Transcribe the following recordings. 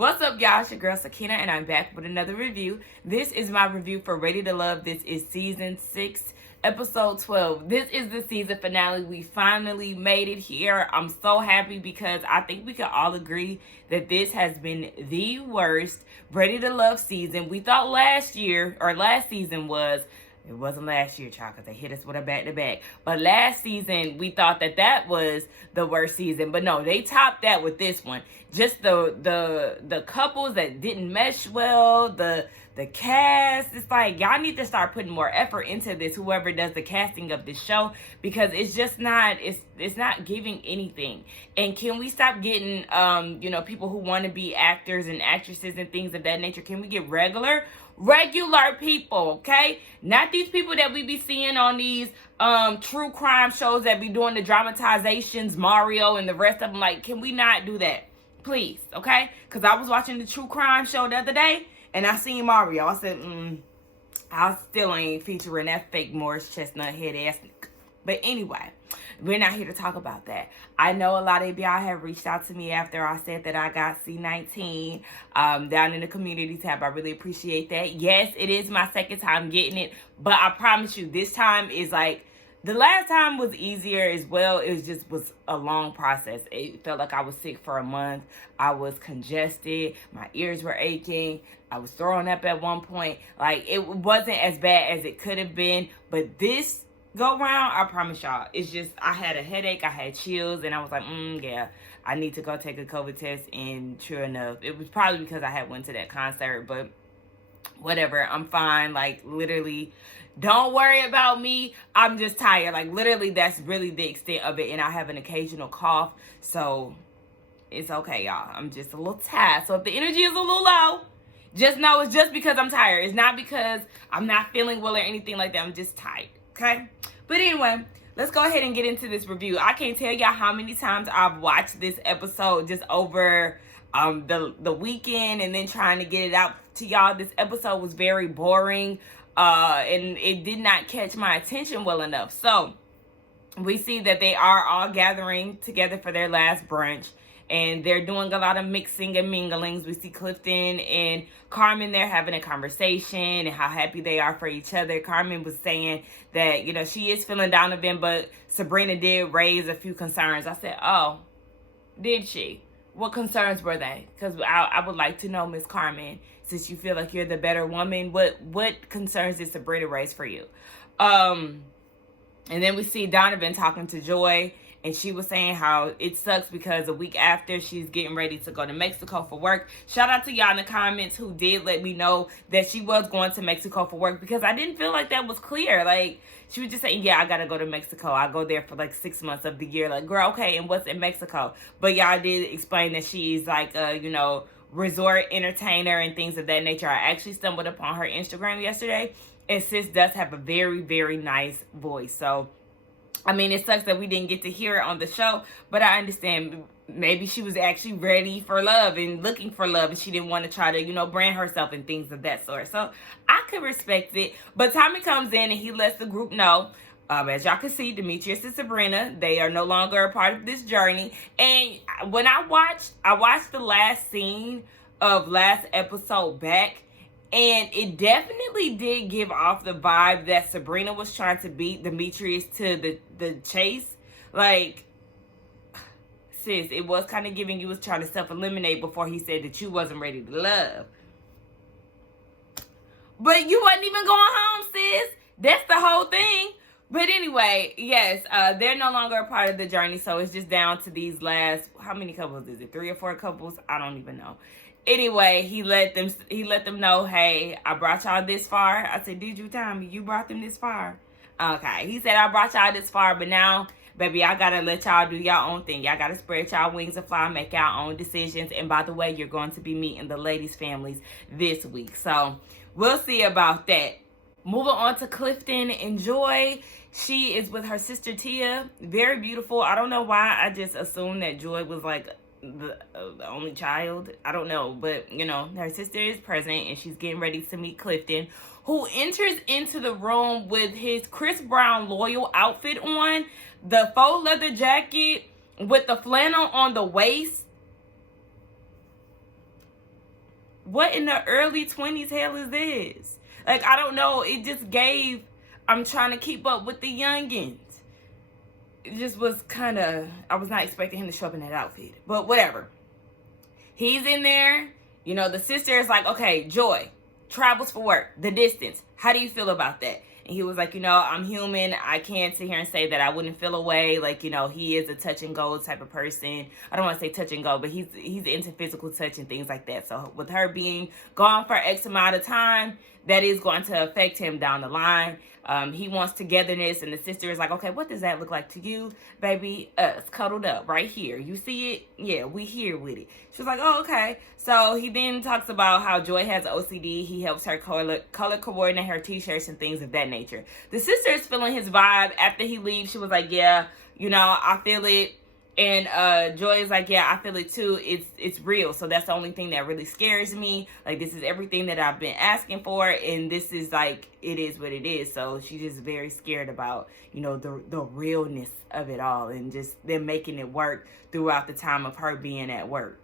What's up, y'all? It's your girl Sakina, and I'm back with another review. This is my review for Ready to Love. This is season 6, episode 12. This is the season finale. We finally made it here. I'm so happy because I think we can all agree that this has been the worst Ready to Love season. We thought last season was. It wasn't last year, child, because they hit us with a back-to-back. But last season, we thought that was the worst season. But no, they topped that with this one. Just the couples that didn't mesh well, the cast. It's like, y'all need to start putting more effort into this, whoever does the casting of this show, because it's just not, it's not giving anything. And can we stop getting, people who want to be actors and actresses and things of that nature? Can we get regular people, okay? Not these people that we be seeing on these true crime shows that be doing the dramatizations, Mario and the rest of them. Like, can we not do that? Please, okay? Because I was watching the true crime show the other day, and I seen Mario. I said, I still ain't featuring that fake Morris Chestnut head ass. But anyway, we're not here to talk about that. I know a lot of y'all have reached out to me after I said that I got C19 down in the community tab. I really appreciate that. Yes, it is my second time getting it, but I promise you, this time is like, the last time was easier as well. It was a long process. It felt like I was sick for a month. I was congested. My ears were aching. I was throwing up at one point. Like, it wasn't as bad as it could have been, but this go round, I promise y'all, it's just, I had a headache, I had chills, and I was like, yeah, I need to go take a COVID test. And true enough, it was probably because I had went to that concert, but whatever, I'm fine. Like, literally, don't worry about me. I'm just tired. Like, literally, that's really the extent of it. And I have an occasional cough, so it's okay, y'all. I'm just a little tired. So if the energy is a little low, just know it's just because I'm tired. It's not because I'm not feeling well or anything like that. I'm just tired, okay? But anyway, let's go ahead and get into this review. I can't tell y'all how many times I've watched this episode just over the weekend and then trying to get it out to y'all. This episode was very boring and it did not catch my attention well enough. So we see that they are all gathering together for their last brunch, and they're doing a lot of mixing and minglings. We see Clifton and Carmen there having a conversation and how happy they are for each other. Carmen was saying that, she is feeling down on them, but Sabrina did raise a few concerns. I said, oh, did she? What concerns were they? Because I would like to know, Miss Carmen, since you feel like you're the better woman, what concerns did Sabrina raise for you? And then we see Donovan talking to Joy, and she was saying how it sucks because a week after she's getting ready to go to Mexico for work. Shout out to y'all in the comments who did let me know that she was going to Mexico for work, because I didn't feel like that was clear. Like, she was just saying, yeah, I got to go to Mexico. I go there for like 6 months of the year. Like, girl, okay, and what's in Mexico? But y'all did explain that she's like a, resort entertainer and things of that nature. I actually stumbled upon her Instagram yesterday, and sis does have a very, very nice voice. So, I mean, it sucks that we didn't get to hear it on the show, but I understand maybe she was actually ready for love and looking for love, and she didn't want to try to, brand herself and things of that sort. So I could respect it. But Tommy comes in and he lets the group know, as y'all can see, Demetrius and Sabrina, they are no longer a part of this journey. And when I watched the last scene of last episode back, and it definitely did give off the vibe that Sabrina was trying to beat Demetrius to the chase. Like, sis, it was kind of giving you was trying to self-eliminate before he said that you wasn't ready to love. But you wasn't even going home, sis. That's the whole thing. But anyway, yes, they're no longer a part of the journey, so it's just down to these last, how many couples is it? 3 or 4 couples? I don't even know. Anyway, he let them know, hey, I brought y'all this far. I said, did you, Tommy? You brought them this far? Okay. He said, I brought y'all this far, but now, baby, I gotta let y'all do y'all own thing. Y'all gotta spread y'all wings and fly, make y'all own decisions. And by the way, you're going to be meeting the ladies' families this week. So we'll see about that. Moving on to Clifton and Joy. She is with her sister Tia. Very beautiful. I don't know why I just assumed that Joy was like the only child. I don't know, but her sister is present and she's getting ready to meet Clifton, who enters into the room with his Chris Brown loyal outfit on, the faux leather jacket with the flannel on the waist. what in the early 20s hell is this? Like, I don't know. It just gave, I'm trying to keep up with the youngins. It just was kind of, I was not expecting him to show up in that outfit. But whatever. He's in there. You know, the sister is like, okay, Joy, travels for work, the distance. How do you feel about that? And he was like, you know, I'm human. I can't sit here and say that I wouldn't feel away. Like, you know, he is a touch and go type of person. I don't want to say touch and go, but he's into physical touch and things like that. So with her being gone for X amount of time, that is going to affect him down the line. He wants togetherness, and the sister is like, okay, what does that look like to you, baby? Us cuddled up right here. You see it? Yeah, we here with it. She was like, oh, okay. So he then talks about how Joy has OCD. He helps her color coordinate her t-shirts and things of that nature. The sister is feeling his vibe. After he leaves, she was like, yeah, you know, I feel it. And Joy is like, yeah, I feel it too. It's real. So that's the only thing that really scares me. Like, this is everything that I've been asking for, and this is like, it is what it is. So she's just very scared about, you know, the realness of it all, and just them making it work throughout the time of her being at work.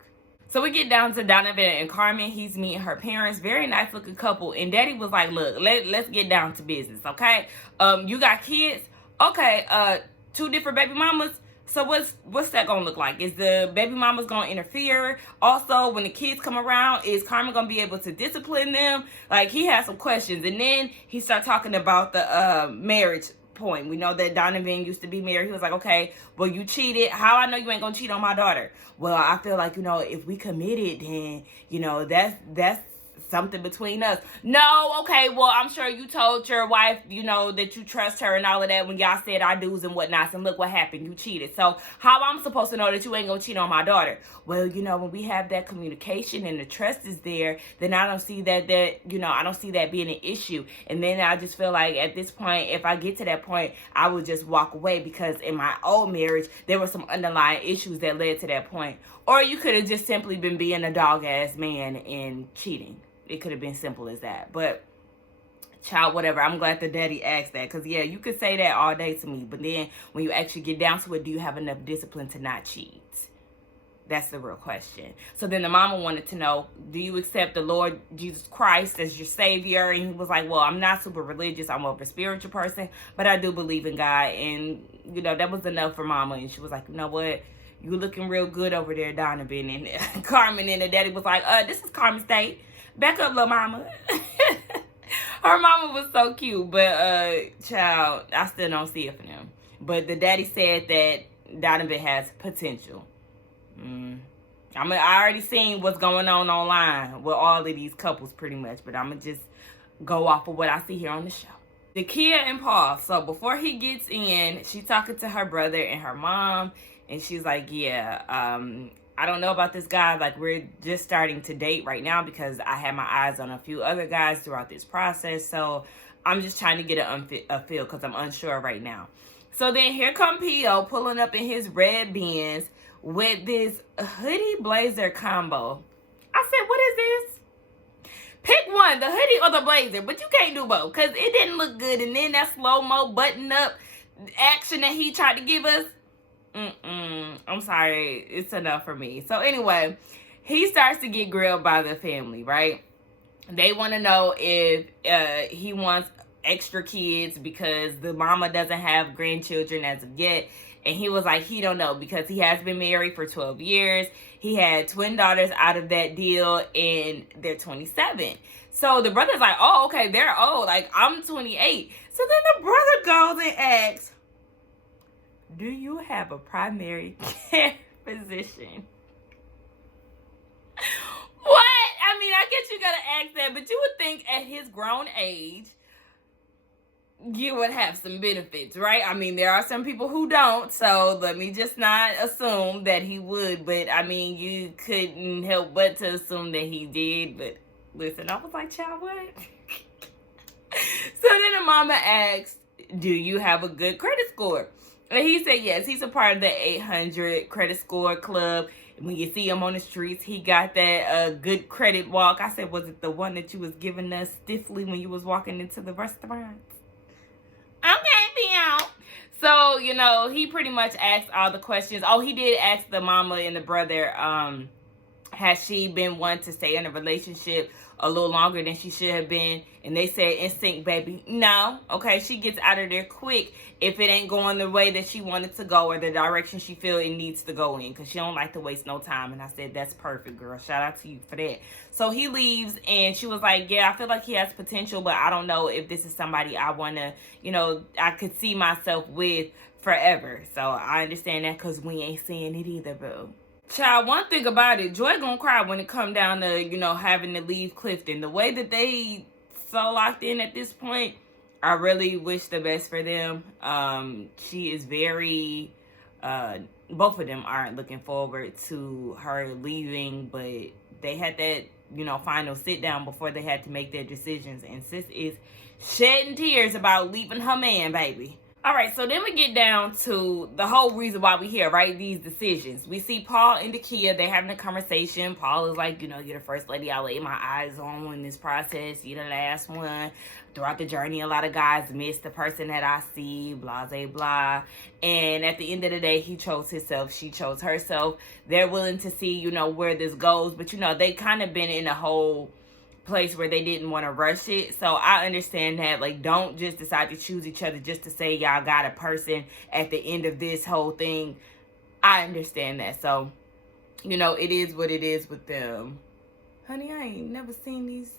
So we get down to Donovan and Carmen. He's meeting her parents. Very nice looking couple. And Daddy was like, look, let's get down to business, okay? You got kids? Okay, 2 different baby mamas. So what's that gonna look like? Is the baby mama's gonna interfere? Also, when the kids come around, is Carmen gonna be able to discipline them? Like, he had some questions. And then he started talking about the marriage point. We know that Donovan used to be married. He was like, okay, well, you cheated. How I know you ain't gonna cheat on my daughter? Well, I feel like, you know, if we committed, then, you know, that's something between us. No, okay, well, I'm sure you told your wife, you know, that you trust her and all of that when y'all said I do's and whatnots, and look what happened. You cheated. So how I'm supposed to know that you ain't gonna cheat on my daughter? Well, you know, when we have that communication and the trust is there, then I don't see that you know, I don't see that being an issue. And then I just feel like at this point, if I get to that point, I would just walk away, because in my old marriage, there were some underlying issues that led to that point. Or you could have just simply been being a dog-ass man and cheating. It could have been simple as that. But, child, whatever. I'm glad the daddy asked that. Because, yeah, you could say that all day to me. But then when you actually get down to it, do you have enough discipline to not cheat? That's the real question. So then the mama wanted to know, do you accept the Lord Jesus Christ as your Savior? And he was like, well, I'm not super religious. I'm more of a spiritual person. But I do believe in God. And, you know, that was enough for mama. And she was like, you know what? You looking real good over there, Donovan. And Carmen and the daddy was like, this is Carmen State. Back up, little mama. Her mama was so cute, but child, I still don't see it for them. But the daddy said that Donovan has potential. I already seen what's going on online with all of these couples pretty much, but I'm going to just go off of what I see here on the show. Nakia and Paul. So before he gets in, she's talking to her brother and her mom, and she's like, yeah, I don't know about this guy. Like, we're just starting to date right now because I had my eyes on a few other guys throughout this process. So I'm just trying to get a feel because I'm unsure right now. So then here come P.O. pulling up in his red Benz with this hoodie blazer combo. I said, what is this? Pick one, the hoodie or the blazer, but you can't do both because it didn't look good. And then that slow-mo button-up action that he tried to give us, I'm sorry, it's enough for me. So anyway, he starts to get grilled by the family, right? They want to know if he wants extra kids because the mama doesn't have grandchildren as of yet. And he was like, he don't know because he has been married for 12 years. He had twin daughters out of that deal, and they're 27. So the brother's like, oh, okay, they're old. Like, I'm 28. So then the brother goes and asks, do you have a primary care physician? What? I mean, I guess you gotta ask that, but you would think at his grown age, you would have some benefits, right? I mean, there are some people who don't, so let me just not assume that he would, but I mean, you couldn't help but to assume that he did, but listen, I was like, child, what? So then the mama asked, do you have a good credit score? And he said yes, he's a part of the 800 credit score club. When you see him on the streets, he got that good credit walk. I said, was it the one that you was giving us stiffly when you was walking into the restaurant? Okay, be out. So, you know, he pretty much asked all the questions. Oh, he did ask the mama and the brother, Has she been one to stay in a relationship a little longer than she should have been? And they said instinct, baby. No. Okay, she gets out of there quick if it ain't going the way that she wanted to go or the direction she feel it needs to go in, because she don't like to waste no time. And I said, that's perfect, girl. Shout out to you for that. So he leaves, and she was like, yeah, I feel like he has potential, but I don't know if this is somebody I want to, I could see myself with forever. So I understand that, because we ain't seeing it either, boo. Child, one thing about it, Joy gonna cry when it come down to, having to leave Clifton. The way that they so locked in at this point, I really wish the best for them. She is very, both of them aren't looking forward to her leaving, but they had that, final sit down before they had to make their decisions. And sis is shedding tears about leaving her man, baby. All right, so then we get down to the whole reason why we're here, right? These decisions. We see Paul and Dakia, they're having a conversation. Paul is like, you're the first lady I laid my eyes on in this process. You're the last one. Throughout the journey, a lot of guys miss the person that I see, blah, blah, blah. And at the end of the day, he chose himself. She chose herself. They're willing to see, where this goes. But, they kind of been in a whole place where they didn't want to rush it. So I understand that. Like, don't just decide to choose each other just to say y'all got a person at the end of this whole thing. I understand that. So, it is what it is with them. Honey, I ain't never seen this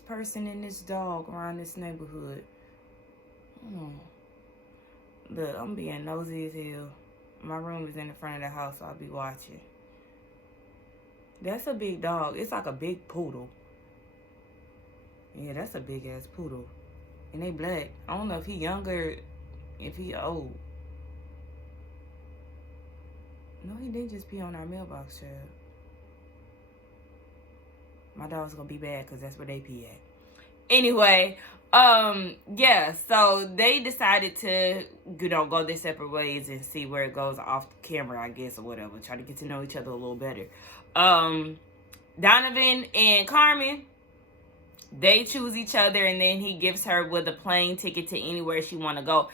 person and this dog around this neighborhood. Look, I'm being nosy as hell. My room is in the front of the house, so I'll be watching. That's a big dog. It's like a big poodle. Yeah, that's a big ass poodle. And they black. I don't know if he younger, if he old. No, he didn't just pee on our mailbox, child. My dog's gonna be bad because that's where they pee at. Anyway, yeah, so they decided to, go their separate ways and see where it goes off camera, I guess, or whatever. Try to get to know each other a little better. Donovan and Carmen, they choose each other, and then he gives her with a plane ticket to anywhere she want to go.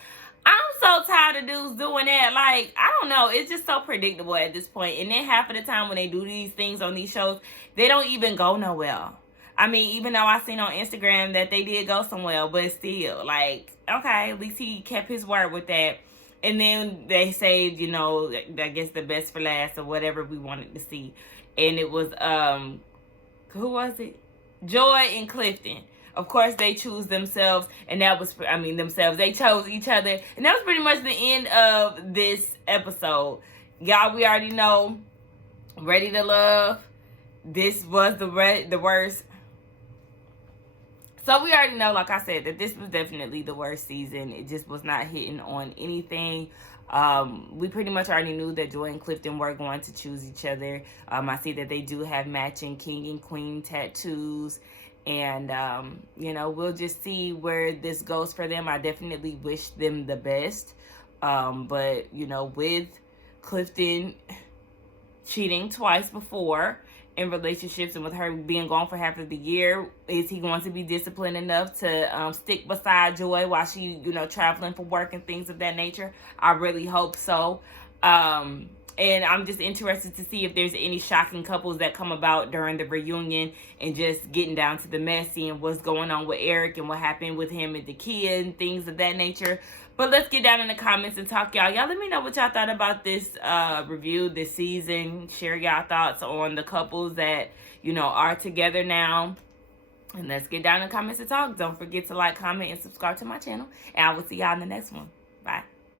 I'm so tired of dudes doing that. Like, I don't know. It's just so predictable at this point. And then half of the time when they do these things on these shows, they don't even go nowhere. I mean, even though I seen on Instagram that they did go somewhere, but still, like, okay, at least he kept his word with that. And then they saved, I guess the best for last or whatever we wanted to see. And it was, who was it? Joy and Clifton. Of course, they choose themselves, and that was, themselves. They chose each other, and that was pretty much the end of this episode. Y'all, we already know, Ready to Love, this was the worst. So we already know, like I said, that this was definitely the worst season. It just was not hitting on anything. We pretty much already knew that Joy and Clifton were going to choose each other. I see that they do have matching king and queen tattoos. And, we'll just see where this goes for them. I definitely wish them the best. But, with Clifton cheating twice before in relationships, and with her being gone for half of the year, is he going to be disciplined enough to stick beside Joy while she, traveling for work and things of that nature? I really hope so. And I'm just interested to see if there's any shocking couples that come about during the reunion, and just getting down to the messy and what's going on with Eric and what happened with him and the kid and things of that nature. But let's get down in the comments and talk, y'all. Y'all let me know what y'all thought about this review, this season. Share y'all thoughts on the couples that, are together now. And let's get down in the comments and talk. Don't forget to like, comment, and subscribe to my channel. And I will see y'all in the next one. Bye.